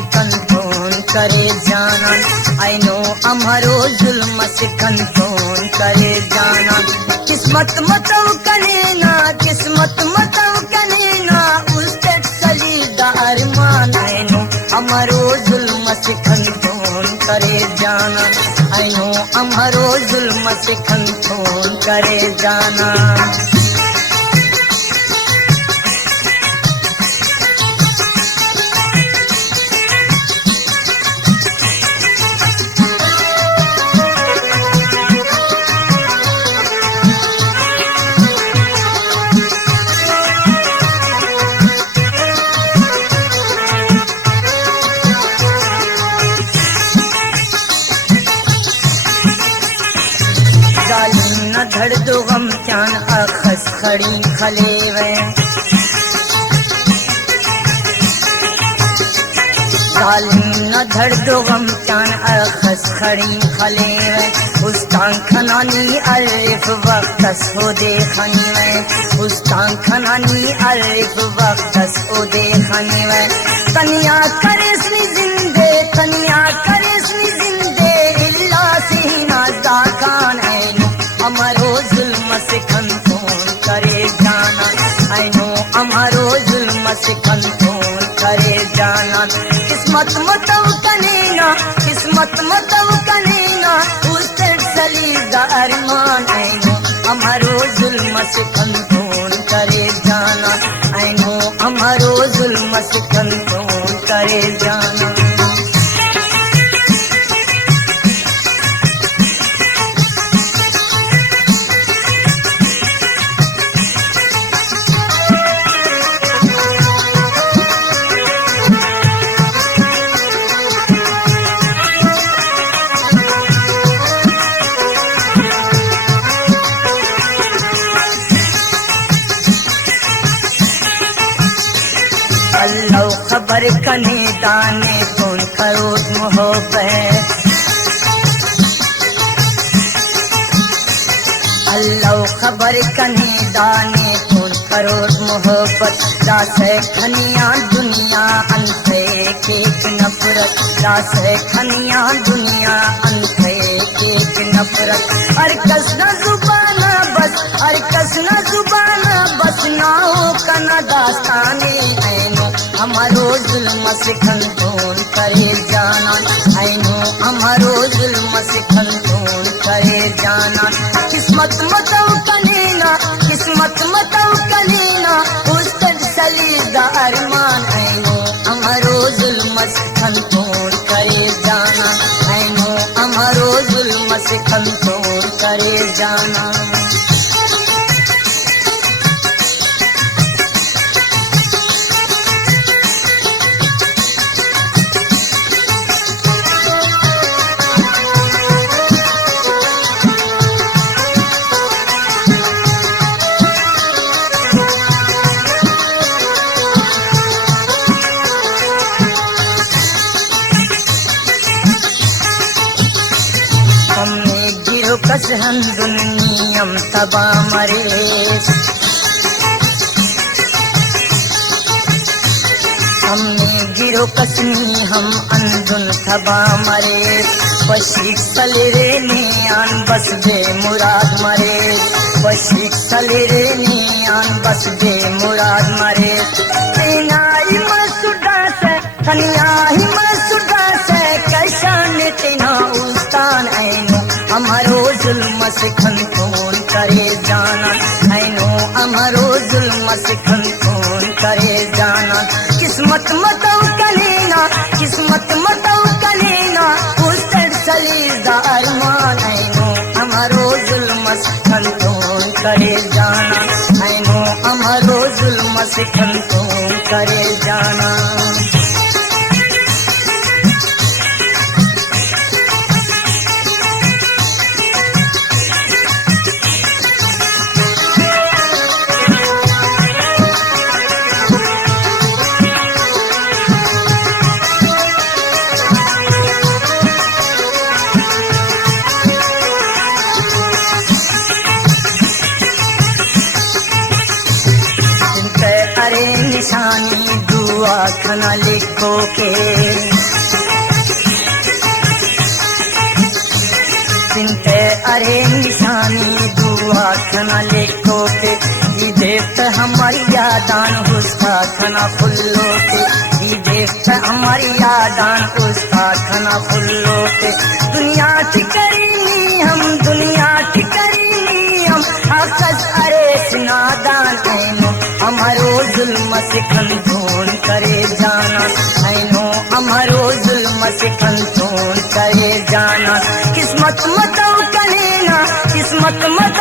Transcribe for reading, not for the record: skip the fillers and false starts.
से कंट्रोल करे जाना, आई नो हमारो जुल्म से कंट्रोल करे जाना। किस्मत मतव कनेना, किस्मत मतव कनेना, उससे सलीदा अरमान, आई नो हमारो जुल्म से कंट्रोल करे जाना, आई नो हमारो जुल्म से कंट्रोल करे जाना। न धड़ दो गम चान अखस खड़ी खलेवे, न धड़ दो गम चान अखस खड़ी खलेवे, उस्तान खनानी अरिफ वक्तस हो देखनी वे, उस्तान खनानी अरिफ वक्तस हो देखनी वे। तनिया करे स्नी जिंदे, तनिया करे स्नी जिंदे, इल्ला सी नाज़दा खान, आई नो हमारो जुल्म से कंट्रोल करे जाना, आई नो हमारो जुल्म से कंट्रोल करे जाना। किस्मत मतव कनेना, किस्मत मतव कनेना, उससे सलीदा अरमान, आई नो हमारो जुल्म से कंट्रोल करे जाना, आई नो हमारो जुल्म से कंट्रोल करे जाना। अल्लाह खबर कने दाने कौन करोड़ मोहब्बत, अल्लाह खबर कने दाने कौन करोड़ मोहब्बत, दासे खनिया दुनिया अंते एक नफरत, दासे खनिया दुनिया अंते एक नफरत। हर कस न जुबाना बस, हर कस न जुबाना बस, ना हो कना दास्ताने, आई नो हमारो जुल्म से कंट्रोल करे जाना, आई नो हमारो जुल्म से कंट्रोल करे जाना। किस्मत मतव कनेना, किस्मत मतव कनेना, उससे सलीदा अरमान, आई नो हमारो जुल्म से कंट्रोल करे जाना, आई नो हमारो जुल्म से कंट्रोल करे जाना। कस हम दुनियम तबा मरे, हमने गिरो कसनी हम अंधुन तबा मरे, बशीक सलेरे नियान बस बे मुराद मरे, बशीक सलेरे नियान बस बे मुराद मरे। तेनाई मसुदा से कनिया ही मसुदा से, कैसा ने तेना उस्तान, आई नो हमारो जुल्म से कंट्रोल करे जाना, आई नो हमारो जुल्म से कंट्रोल करे जाना। किस्मत मतव कनेना, किस्मत मतव कनेना, उससे सलीदा अरमान, आई नो हमारो जुल्म से कंट्रोल करे जाना, आई नो हमारो जुल्म से कंट्रोल करे जाना। निशानी दुआ खाना लिखो के, हमारी यादान उसका खाना फुल्लो के जी देख हमारी यादान उसका खाना फुल्लो के दुनिया की करीनी हम दुनिया की करीनी हम आकस अरे नादान ऐनो हमारो जुल्म से खंधोन करे जाना ऐनो हमारो जुल्म से खंधोन करे जाना किस्मत मत कलेना किस्मत मत